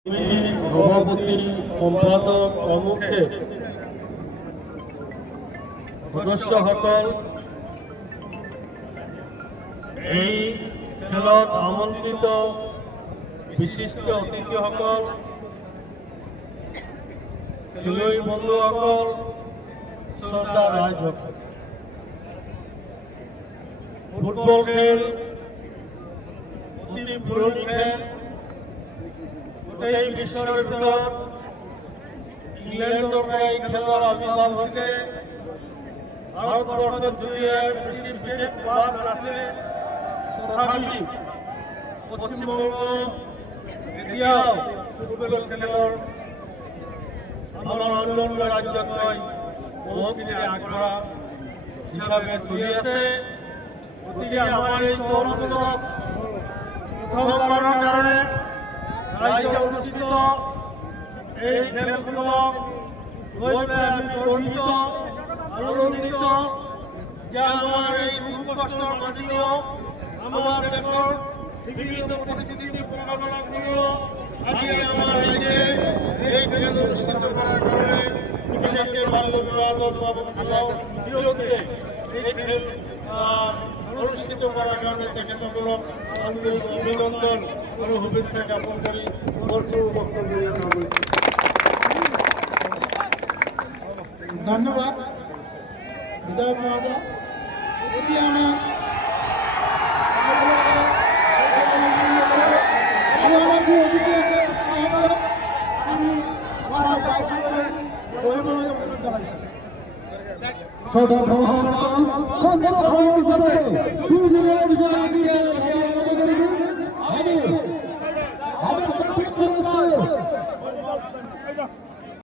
সভাপতি সম্পাদক প্রমুখে সদস্যসকল এই খেলত আমন্ত্রিত বিশিষ্ট অতিথিসকল খেলুৱৈ বন্ধুসকল শ্ৰদ্ধা ৰাইজসকল ফুটবল খেল অতি পুৰণি খেল গোটেই বিশ্বৰ ভিতৰত ইংলেণ্ডৰ পৰা এই খেলৰ আৱিৰ্ভাৱ হৈছে ভাৰতবৰ্ষত যদি বেছি বিশেষ প্ৰভাৱ নাছিলে তথাপি পশ্চিমবংগ এতিয়াও ফুটবল খেলৰ আমাৰ অন্যান্য ৰাজ্যতকৈ বহুখিনি আগবঢ়া হিচাপে চলি আছে। গতিকে আমাৰ এই চহৰ অঞ্চলত প্ৰথমবাৰৰ কাৰণে ৰাজ্য অনুষ্ঠিত এই খেলখনক লৈ পেলাই আমি গৰ্বিত আনন্দিত যে আমাৰ এই দুখ কষ্টৰ মাজেও আমাৰ দেশৰ বিভিন্ন পৰিস্থিতি মোকাবিলা কৰিও আজি আমাৰ ৰাজ্যে এই খেল অনুষ্ঠিত কৰাৰ কাৰণে বিশেষকৈ বাল্যবিবাহৰ বিৰুদ্ধে এই খেল অনুষ্ঠিত কৰাৰ কাৰণে তেখেতসকলক আন্তৰিক অভিনন্দন আৰু শুভেচ্ছা জ্ঞাপন কৰি ধন্যবাদ। বিদায় মহোদয়। এতিয়া আমাৰ যি অতিথি আছে আমি শ্ৰদ্ধা